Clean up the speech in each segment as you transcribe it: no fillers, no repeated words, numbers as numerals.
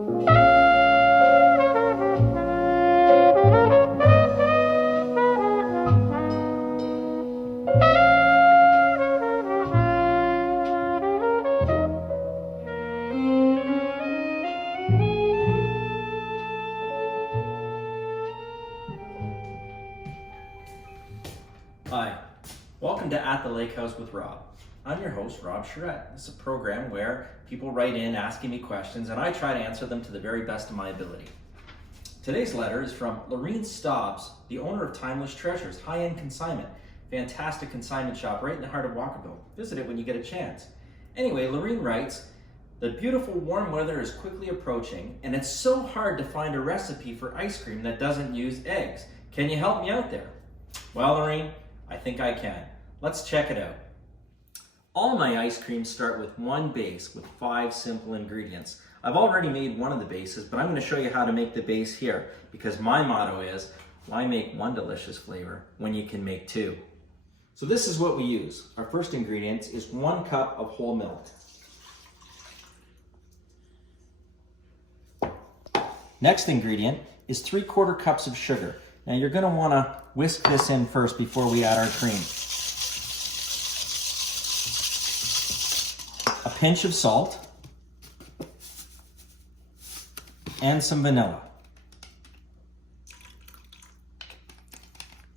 Hi, welcome to At the Lake House with Rob. I'm your host, Rob Charette. This is a program where people write in asking me questions and I try to answer them to the very best of my ability. Today's letter is from Lorene Stobbs, the owner of Timeless Treasures, high-end consignment. Fantastic consignment shop right in the heart of Walkerville. Visit it when you get a chance. Anyway, Lorene writes, the beautiful warm weather is quickly approaching and it's so hard to find a recipe for ice cream that doesn't use eggs. Can you help me out there? Well, Lorene, I think I can. Let's check it out. All my ice creams start with one base with 5 simple ingredients. I've already made one of the bases, but I'm going to show you how to make the base here because my motto is, why make one delicious flavor when you can make 2? So this is what we use. Our first ingredient is 1 cup of whole milk. Next ingredient is 3/4 cups of sugar. Now you're going to want to whisk this in first before we add our cream. A pinch of salt and some vanilla.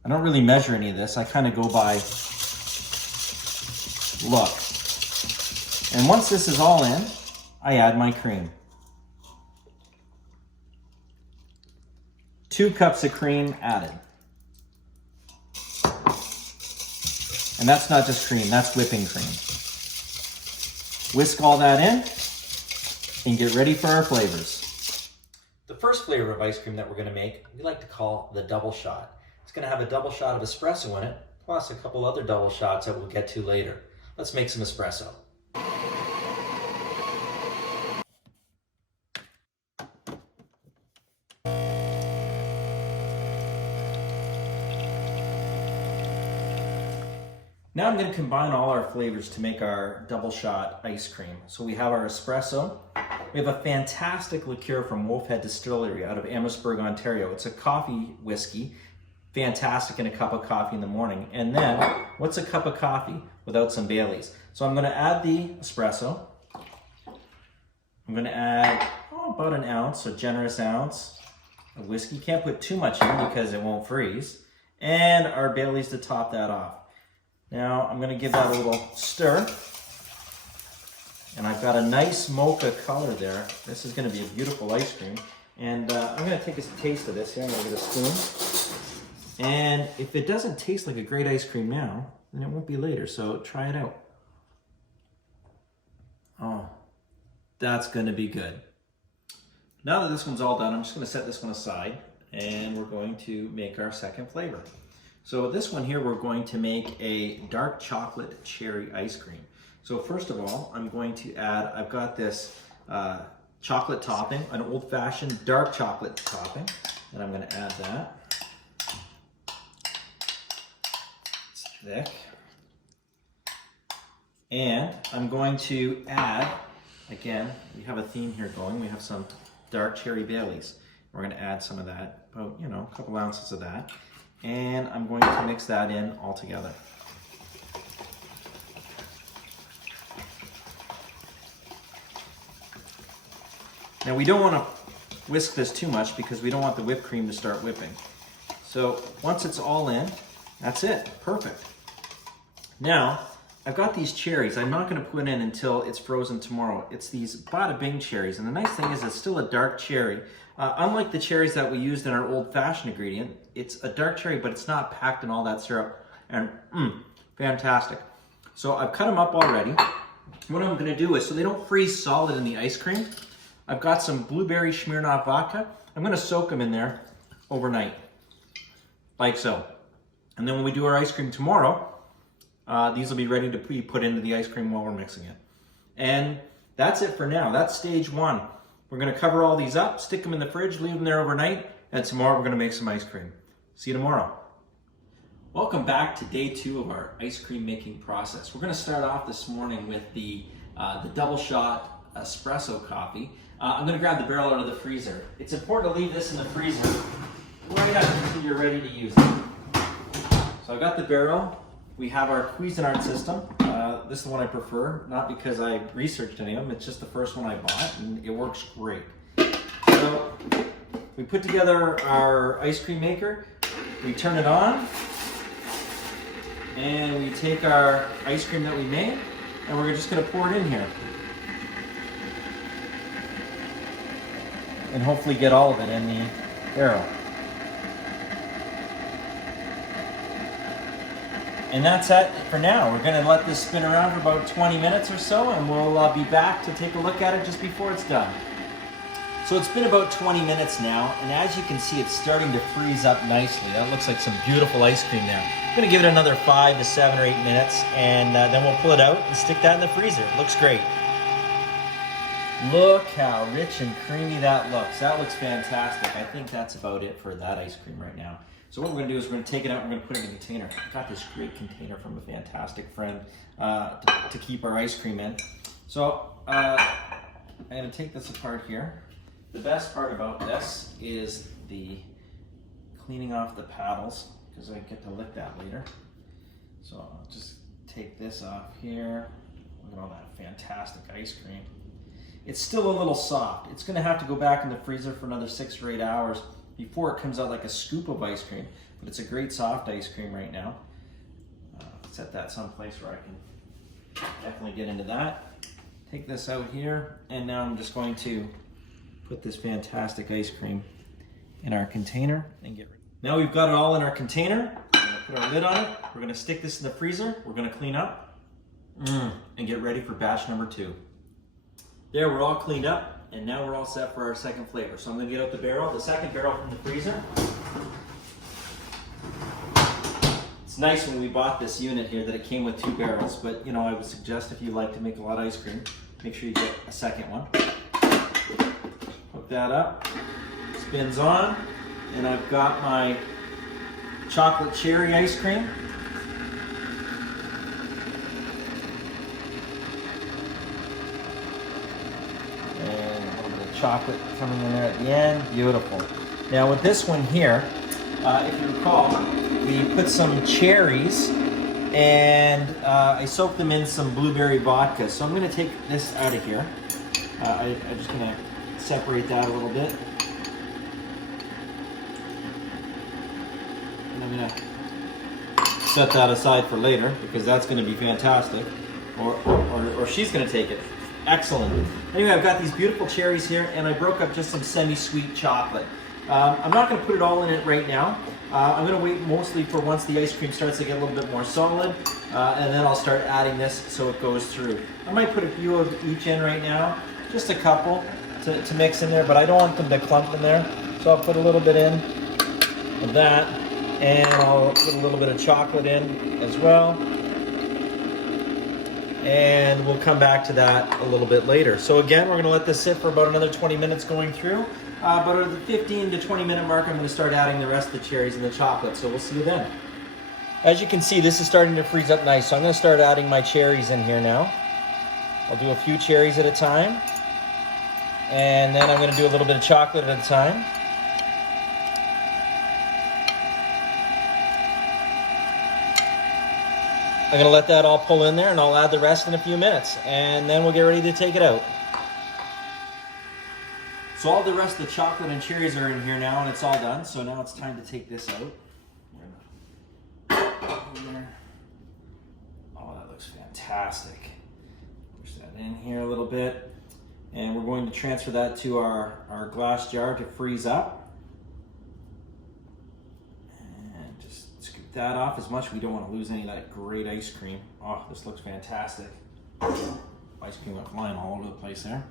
I don't really measure any of this. I kind of go by look. And once this is all in, I add my cream. 2 cups of cream added. And that's not just cream, that's whipping cream. Whisk all that in and get ready for our flavors. The first flavor of ice cream that we're going to make, we like to call the double shot. It's going to have a double shot of espresso in it, plus a couple other double shots that we'll get to later. Let's make some espresso. Now I'm going to combine all our flavors to make our double shot ice cream. So we have our espresso. We have a fantastic liqueur from Wolfhead Distillery out of Amherstburg, Ontario. It's a coffee whiskey, fantastic in a cup of coffee in the morning. And then, what's a cup of coffee without some Baileys? So I'm going to add the espresso. I'm going to add about an ounce, a generous ounce of whiskey. Can't put too much in because it won't freeze. And our Baileys to top that off. Now I'm going to give that a little stir, and I've got a nice mocha color there. This is going to be a beautiful ice cream, and I'm going to take a taste of this here. I'm going to get a spoon, and if it doesn't taste like a great ice cream now, then it won't be later, so try it out. Oh, that's going to be good. Now that this one's all done, I'm just going to set this one aside, and we're going to make our second flavor. So this one here, we're going to make a dark chocolate cherry ice cream. So first of all, I'm going to add, I've got this chocolate topping, an old-fashioned dark chocolate topping, and I'm going to add that. It's thick. And I'm going to add, again, we have a theme here going, we have some dark cherry Baileys. We're going to add some of that, about, a couple ounces of that. And I'm going to mix that in all together. Now we don't want to whisk this too much because we don't want the whipped cream to start whipping. So once it's all in, that's it, perfect. Now, I've got these cherries. I'm not going to put in until it's frozen tomorrow. It's these Bada Bing cherries, and the nice thing is it's still a dark cherry. Unlike the cherries that we used in our old-fashioned ingredient, it's a dark cherry, but it's not packed in all that syrup, and fantastic. So I've cut them up already. What I'm going to do is, so they don't freeze solid in the ice cream, I've got some blueberry Smirnoff vodka. I'm going to soak them in there overnight, like so. And then when we do our ice cream tomorrow, these will be ready to be put into the ice cream while we're mixing it. And that's it for now. That's stage one. We're going to cover all these up, stick them in the fridge, leave them there overnight, and tomorrow we're going to make some ice cream. See you tomorrow. Welcome back to day 2 of our ice cream making process. We're going to start off this morning with the double shot espresso coffee. I'm going to grab the barrel out of the freezer. It's important to leave this in the freezer right up until you're ready to use it. So I've got the barrel. We have our Cuisinart system. This is the one I prefer, not because I researched any of them, it's just the first one I bought, and it works great. So we put together our ice cream maker, we turn it on, and we take our ice cream that we made, and we're just going to pour it in here. And hopefully get all of it in the barrel. And that's it for now. We're going to let this spin around for about 20 minutes or so, and we'll be back to take a look at it just before it's done. So it's been about 20 minutes now, and as you can see, it's starting to freeze up nicely. That looks like some beautiful ice cream there. I'm going to give it another 5 to 7 or 8 minutes, and then we'll pull it out and stick that in the freezer. It looks great. Look how rich and creamy that looks. That looks fantastic. I think that's about it for that ice cream right now. So what we're going to do is we're going to take it out and we're going to put it in a container. I got this great container from a fantastic friend to keep our ice cream in. So I'm going to take this apart here. The best part about this is the cleaning off the paddles, because I get to lick that later. So I'll just take this off here. Look at all that fantastic ice cream. It's still a little soft. It's going to have to go back in the freezer for another 6 or 8 hours before it comes out like a scoop of ice cream. But it's a great soft ice cream right now. Set that someplace where I can definitely get into that. Take this out here, and now I'm just going to put this fantastic ice cream in our container and get ready. Now we've got it all in our container. We're going to put our lid on it. We're going to stick this in the freezer. We're going to clean up and get ready for batch number 2. There, we're all cleaned up, and now we're all set for our second flavor. So I'm going to get out the barrel, the second barrel from the freezer. It's nice when we bought this unit here that it came with 2 barrels, but you know, I would suggest if you like to make a lot of ice cream, make sure you get a second one. Hook that up, spins on, and I've got my chocolate cherry ice cream. Chocolate coming in there at the end, beautiful. Now with this one here, if you recall, we put some cherries and I soaked them in some blueberry vodka. So I'm going to take this out of here. I'm just going to separate that a little bit. And I'm going to set that aside for later because that's going to be fantastic. Or she's going to take it. Excellent. Anyway, I've got these beautiful cherries here, and I broke up just some semi-sweet chocolate. I'm not going to put it all in it right now. I'm going to wait mostly for once the ice cream starts to get a little bit more solid, and then I'll start adding this so it goes through. I might put a few of each in right now, just a couple to mix in there, but I don't want them to clump in there. So I'll put a little bit in of that, and I'll put a little bit of chocolate in as well. And we'll come back to that a little bit later. So again, we're going to let this sit for about another 20 minutes going through. But at the 15 to 20 minute mark, I'm going to start adding the rest of the cherries and the chocolate. So we'll see you then. As you can see, this is starting to freeze up nice. So I'm going to start adding my cherries in here now. I'll do a few cherries at a time. And then I'm going to do a little bit of chocolate at a time. I'm going to let that all pull in there, and I'll add the rest in a few minutes, and then we'll get ready to take it out. So all the rest of the chocolate and cherries are in here now, and it's all done. So now it's time to take this out. Oh, that looks fantastic. Push that in here a little bit, and we're going to transfer that to our glass jar to freeze up. That off as much. We don't want to lose any of that great ice cream. Oh, this looks fantastic. Ice cream went flying all over the place there.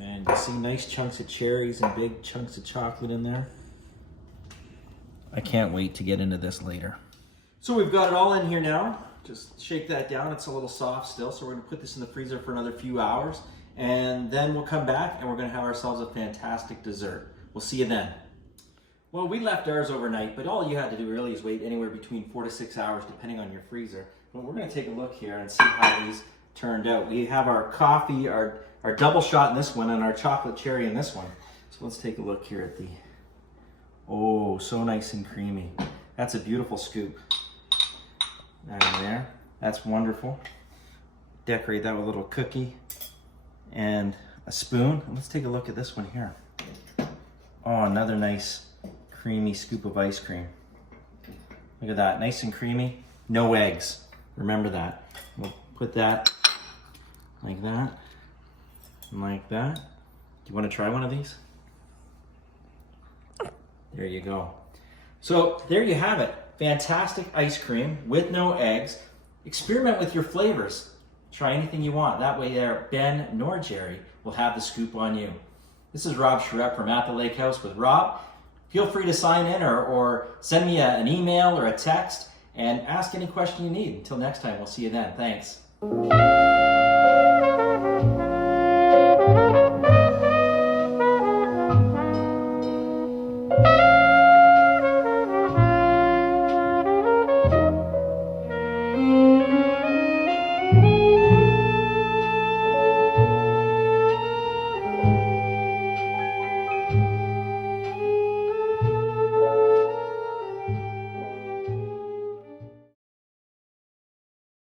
And you see nice chunks of cherries and big chunks of chocolate in there. I can't wait to get into this later. So we've got it all in here now. Just shake that down. It's a little soft still, so we're going to put this in the freezer for another few hours, and then we'll come back and we're going to have ourselves a fantastic dessert. We'll see you then. Well, we left ours overnight, but all you had to do really is wait anywhere between 4 to 6 hours, depending on your freezer. But we're going to take a look here and see how these turned out. We have our coffee, our our double shot in this one and our chocolate cherry in this one. So let's take a look here at the, oh, so nice and creamy. That's a beautiful scoop. That in there. That's wonderful. Decorate that with a little cookie and a spoon. And let's take a look at this one here. Oh, another nice creamy scoop of ice cream. Look at that, nice and creamy. No eggs, remember that. We'll put that like that, and like that. Do you want to try one of these? There you go. So there you have it. Fantastic ice cream with no eggs. Experiment with your flavors. Try anything you want. That way there, Ben nor Jerry will have the scoop on you. This is Rob Charette from At the Lake House with Rob. Feel free to sign in or send me an email or a text and ask any question you need. Until next time, we'll see you then. Thanks.